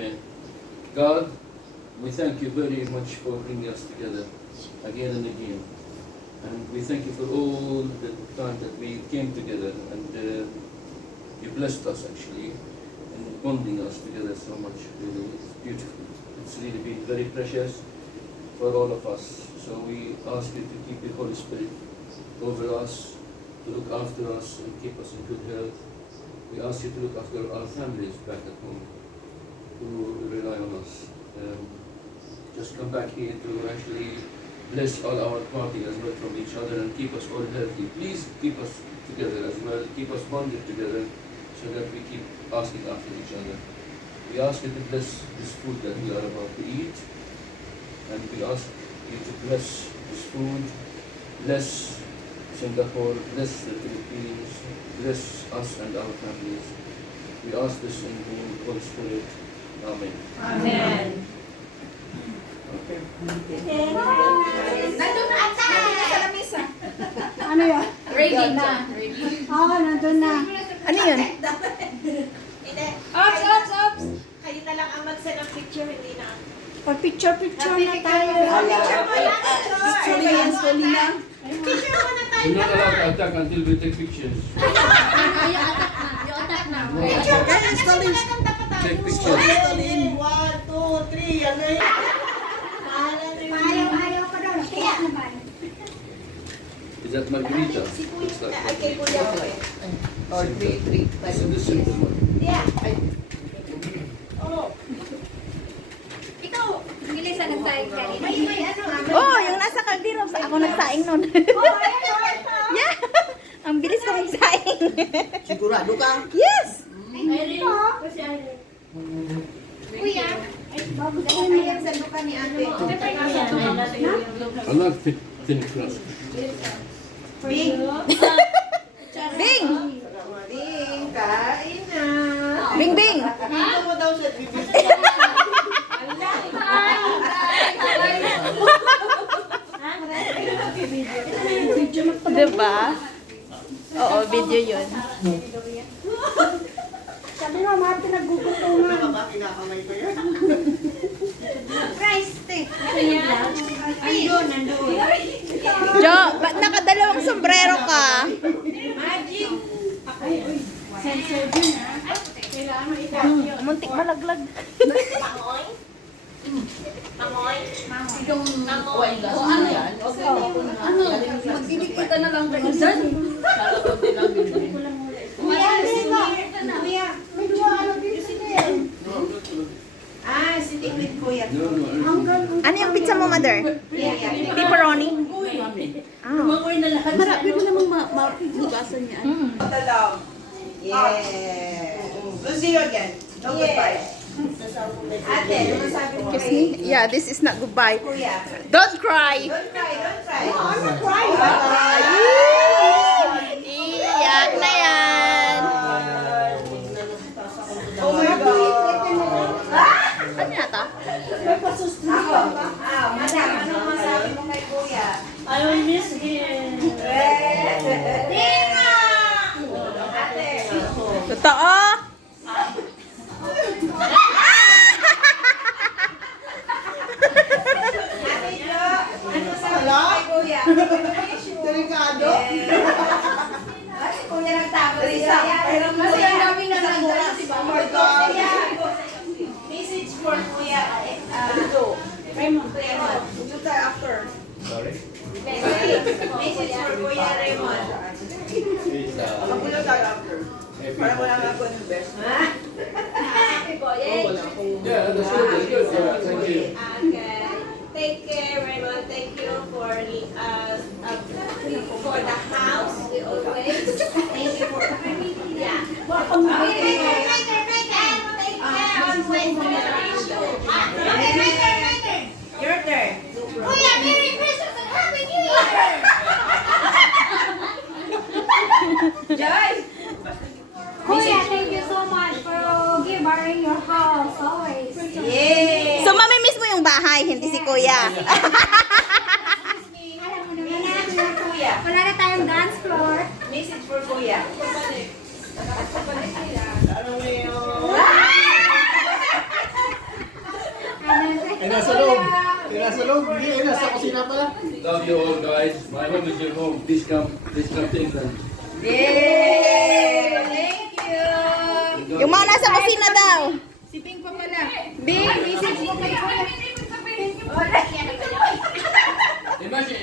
Amen. God, we thank you very much for bringing us together again and again. And we thank you for all the time that we came together, and you blessed us actually and bonding us together so much. Really, it's beautiful. It's really been very precious for all of us. So we ask you to keep the Holy Spirit over us, to look after us and keep us in good health. We ask you to look after our families back at home who rely on us. Just come back here to actually bless all our party as well from each other and keep us all healthy. Please keep us together as well, keep us bonded together so that we keep asking after each other. We ask you to bless this food that we are about to eat, and we ask you to bless this food, bless Singapore, bless the Philippines, bless us and our families. We ask this in the name of the Holy Spirit. Amen. Amen. Okay. Nandun na ata! Sa lamisa. Ano yun? Ready na. Oo, nandun na. Ano yun? Hindi. Ops, ops, ops! Kayo na lang ang mag-send ng picture, hindi na. Picture na tayo. Picture mo lang, Sorry, yan, sorry na. Picture mo na tayo. We're not allowed to attack until we take pictures. Picture mo lang kasi magaganda pa tayo. Take pictures. 1, 2, 3, yan na yun. Ayaw ka daw. Kaya naman. Is that margarita? Si Looks Kuya, like kay Kuya ko eh. Or three. This is the simple one. Yeah. Oh. Ikaw, bilisan nagsaing kanina. May ano ah. Oh, yung nasa kaldero, sa ako nagsaing nun. Yeah! Ang bilis ko magsaing. Sigurado ka? Yes! Kuya. Ayan sa luka ni ate. I like thin crust. Bing. Bing! Bing, kain na. Bing, Bing! Dito mo daw sa bibig. Diba? Oo, video yun. Sabi mo, mga pinaggugutuman. Baka kinakamay ko yan. Rice stick. Nandun. Jo, ba't nakadalawang sombrero ka? Magic. Muntik malaglag. Mangoy. Mangoy. Mangoy. O ano yan? Ano? Magdidikita na lang kayo dyan. Kuya, Kuya. Medyo ano dito din. Ah, sitting with Kuya. Ano yung pizza mo, mother? Yeah. Pepperoni? Ah. Marami mo namang mabugasan niya. Talong. Yeah. We'll see you again. No goodbye. Ate, ano masabi mo kay Yeah, this is not goodbye. Kuya? Don't cry! Don't cry, don't cry. I'm not crying. Iyak na yan! Oh my God. Ano yata? May pasustos ka ba? Madam, ano masabi mo kay Kuya? I will miss him. Tina! Ate. Totoo? Ate Jo, ano masabi mo kay Kuya? Delikado. Ay, Kuya nagtapos siya. Kasi ang dami na nandun si Bang. Message for Kuya. Raymond. Raymond. After. Sorry? Message for Kuya Raymond. It's, Magulo tayo after. Para wala nga ako ng best. Happy boy. yeah, that's good. That's good. Yeah, thank you. Okay. Take care, Raymond. Thank you for the house. We always thank you for yeah. Your turn. Kuya, Merry Christmas and Happy New Year! Joy! Kuya, thank you so much for giving your house always. Yay! So, mamimiss mo yung bahay, hindi si kuya. Alam mo naman na, Kuya. wala na tayong dance floor. Message for Kuya. Ano na yun? Ay, nasa loob. Ay, nasa loob. Hindi, ay, nasa kusina pala. Love you all, guys. My home is your home. Please come to England. Yay! Thank you! Yung mga nasa kusina daw. Si Ping pa pala. Bing, message mo kay Kuya. Imagine.